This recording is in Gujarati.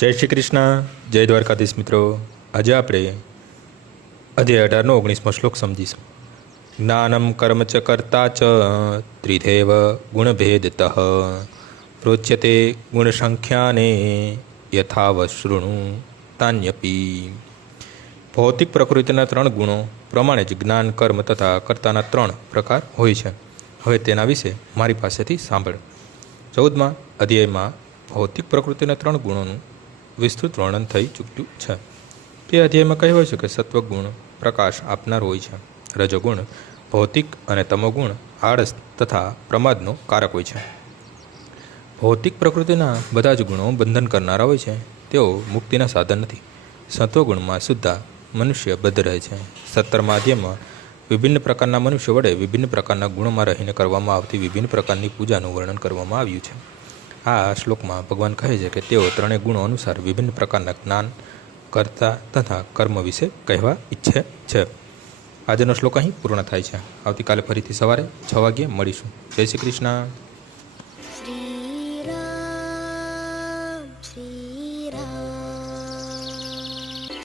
જય શ્રી કૃષ્ણ, જય દ્વારકાધીશ મિત્રો. આજે આપણે અધ્યાય 18નો 19મો શ્લોક સમજીશું. જ્ઞાનમ કર્મ ચ કર્તા ચ ત્રિધેવ ગુણભેદતઃ પ્રોચ્યતે ગુણસંખ્યાને યથાવ શૃણુ તાન્યપી. ભૌતિક પ્રકૃતિના 3 ગુણો પ્રમાણે જ જ્ઞાન, કર્મ તથા કર્તાના 3 પ્રકાર હોય છે. હવે તેના વિશે મારી પાસેથી સાંભળ. 14મા અધ્યાયમાં ભૌતિક પ્રકૃતિના 3 ગુણોનું વિસ્તૃત વર્ણન થઈ ચૂક્યું છે. તે અધ્યાયમાં કહેવાય છે કે સત્વગુણ પ્રકાશ આપનાર હોય છે, રજોગુણ ભૌતિક અને તમોગુણ આળસ તથા પ્રમાદનો કારક હોય છે. ભૌતિક પ્રકૃતિના બધા જ ગુણો બંધન કરનારા હોય છે. તેઓ મુક્તિના સાધન નથી. સત્વગુણમાં સુદ્ધા મનુષ્ય બદ્ધ રહે છે. 17મા અધ્યાયમાં વિભિન્ન પ્રકારના મનુષ્ય વડે વિભિન્ન પ્રકારના ગુણોમાં રહીને કરવામાં આવતી વિભિન્ન પ્રકારની પૂજાનું વર્ણન કરવામાં આવ્યું છે. આ શ્લોકમાં ભગવાન કહે છે કે તેઓ 3 ગુણો અનુસાર વિભિન્ન પ્રકારના જ્ઞાન, કર્તા તથા કર્મ વિશે કહેવા ઈચ્છે છે. આજનો શ્લોક અહીં પૂર્ણ થાય છે. આવતીકાલે ફરીથી સવારે 6 વાગ્યે મળીશું. જય શ્રી કૃષ્ણ.